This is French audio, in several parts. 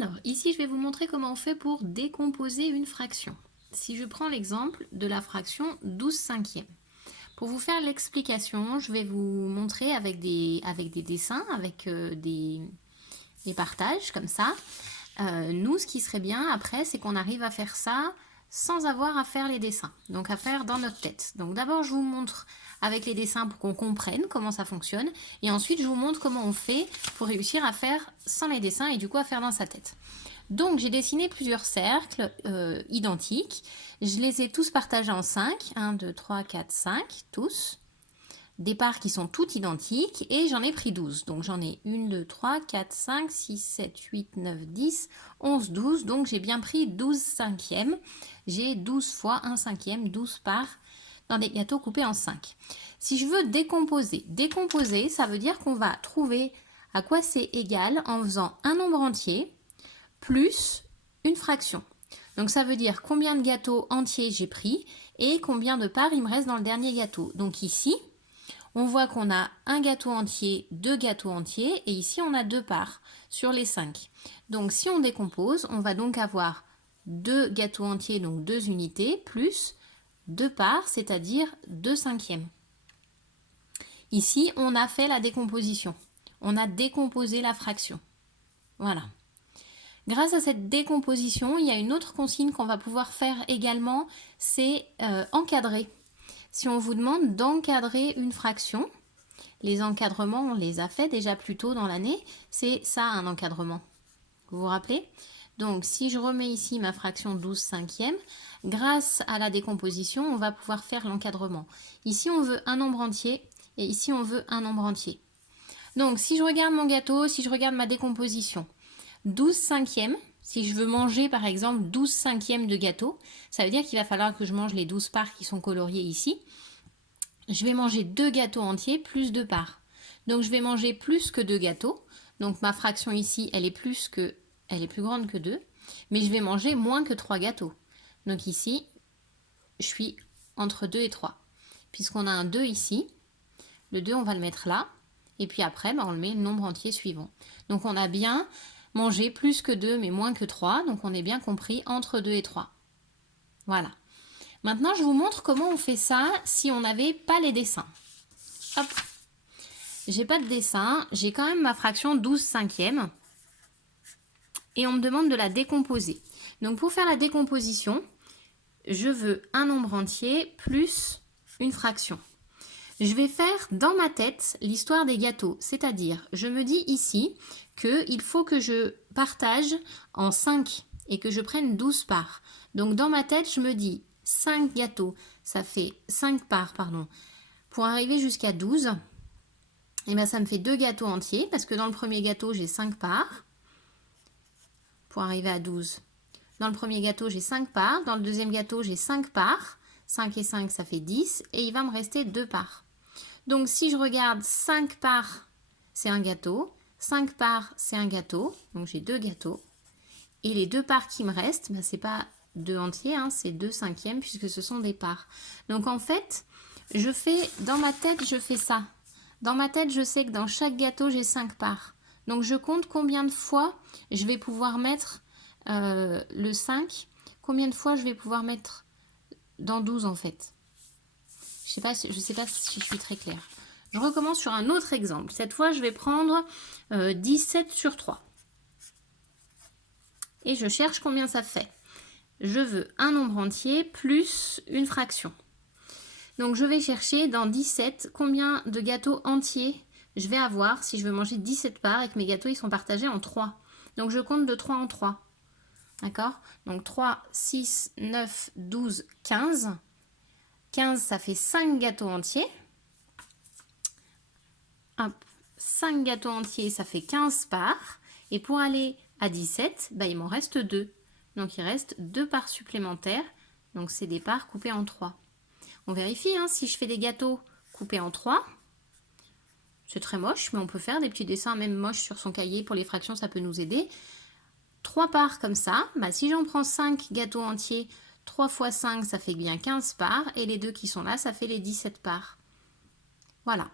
Alors, ici, je vais vous montrer comment on fait pour décomposer une fraction. Si je prends l'exemple de la fraction 12 cinquièmes. Pour vous faire l'explication, je vais vous montrer avec des dessins, avec des partages comme ça. Nous, ce qui serait bien après, c'est qu'on arrive à faire ça sans avoir à faire les dessins, donc à faire dans notre tête. Donc d'abord, je vous montre avec les dessins pour qu'on comprenne comment ça fonctionne, et ensuite, je vous montre comment on fait pour réussir à faire sans les dessins et du coup à faire dans sa tête. Donc j'ai dessiné plusieurs cercles identiques, je les ai tous partagés en 5, 1, 2, 3, 4, 5, tous. Des parts qui sont toutes identiques et j'en ai pris 12. Donc j'en ai 1, 2, 3, 4, 5, 6, 7, 8, 9, 10, 11, 12. Donc j'ai bien pris 12 cinquièmes. J'ai 12 fois 1 cinquième, 12 parts dans des gâteaux coupés en 5. Si je veux décomposer, ça veut dire qu'on va trouver à quoi c'est égal en faisant un nombre entier plus une fraction. Donc ça veut dire combien de gâteaux entiers j'ai pris et combien de parts il me reste dans le dernier gâteau. Donc ici, on voit qu'on a un gâteau entier, deux gâteaux entiers, et ici on a 2 parts sur les 5. Donc si on décompose, on va donc avoir 2 gâteaux entiers, donc 2 unités, plus 2 parts, c'est-à-dire 2 cinquièmes. Ici, on a fait la décomposition. On a décomposé la fraction. Voilà. Grâce à cette décomposition, il y a une autre consigne qu'on va pouvoir faire également, c'est encadrer. Si on vous demande d'encadrer une fraction, les encadrements, on les a fait déjà plus tôt dans l'année, c'est ça un encadrement. Vous vous rappelez? Donc si je remets ici ma fraction 12 cinquièmes, grâce à la décomposition, on va pouvoir faire l'encadrement. Ici on veut un nombre entier et ici on veut un nombre entier. Donc si je regarde mon gâteau, si je regarde ma décomposition, 12 cinquièmes, si je veux manger par exemple 12 cinquièmes de gâteau, ça veut dire qu'il va falloir que je mange les 12 parts qui sont coloriées ici. Je vais manger 2 gâteaux entiers plus 2 parts. Donc je vais manger plus que 2 gâteaux. Donc ma fraction ici, elle est plus grande que 2. Mais je vais manger moins que 3 gâteaux. Donc ici, je suis entre 2 et 3. Puisqu'on a un 2 ici, le 2 on va le mettre là. Et puis après, on le met le nombre entier suivant. Donc on a bien manger plus que 2 mais moins que 3, donc on est bien compris entre 2 et 3. Voilà. Maintenant, je vous montre comment on fait ça si on n'avait pas les dessins. Hop. J'ai pas de dessin, j'ai quand même ma fraction 12 cinquièmes et on me demande de la décomposer. Donc pour faire la décomposition, je veux un nombre entier plus une fraction. Je vais faire dans ma tête l'histoire des gâteaux, c'est-à-dire je me dis ici qu'il faut que je partage en 5 et que je prenne 12 parts. Donc dans ma tête, je me dis 5 gâteaux, ça fait 5 parts, pardon. Pour arriver jusqu'à 12, et bien ça me fait 2 gâteaux entiers, parce que dans le premier gâteau, j'ai 5 parts, pour arriver à 12. Dans le premier gâteau, j'ai 5 parts, dans le deuxième gâteau, j'ai 5 parts, 5 et 5, ça fait 10, et il va me rester 2 parts. Donc si je regarde 5 parts, c'est un gâteau, 5 parts, c'est un gâteau, donc j'ai 2 gâteaux. Et les 2 parts qui me restent, ben, c'est pas 2 entiers, hein, c'est 2 cinquièmes puisque ce sont des parts. Donc en fait, dans ma tête, je fais ça. Dans ma tête, je sais que dans chaque gâteau, j'ai 5 parts. Donc je compte combien de fois je vais pouvoir mettre le 5, combien de fois je vais pouvoir mettre dans 12 en fait. Je sais pas si je suis très claire. Je recommence sur un autre exemple. Cette fois, je vais prendre 17 sur 3. Et je cherche combien ça fait. Je veux un nombre entier plus une fraction. Donc je vais chercher dans 17 combien de gâteaux entiers je vais avoir si je veux manger 17 parts et que mes gâteaux ils sont partagés en 3. Donc je compte de 3 en 3. D'accord? Donc 3, 6, 9, 12, 15. 15, ça fait 5 gâteaux entiers. Hop, 5 gâteaux entiers, ça fait 15 parts. Et pour aller à 17, bah, il m'en reste 2. Donc il reste 2 parts supplémentaires. Donc c'est des parts coupées en 3. On vérifie, hein, si je fais des gâteaux coupés en 3, c'est très moche, mais on peut faire des petits dessins même moches sur son cahier. Pour les fractions, ça peut nous aider. 3 parts comme ça, bah, si j'en prends 5 gâteaux entiers, 3 fois 5, ça fait bien 15 parts. Et les 2 qui sont là, ça fait les 17 parts. Voilà.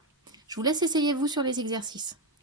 Je vous laisse essayer vous sur les exercices.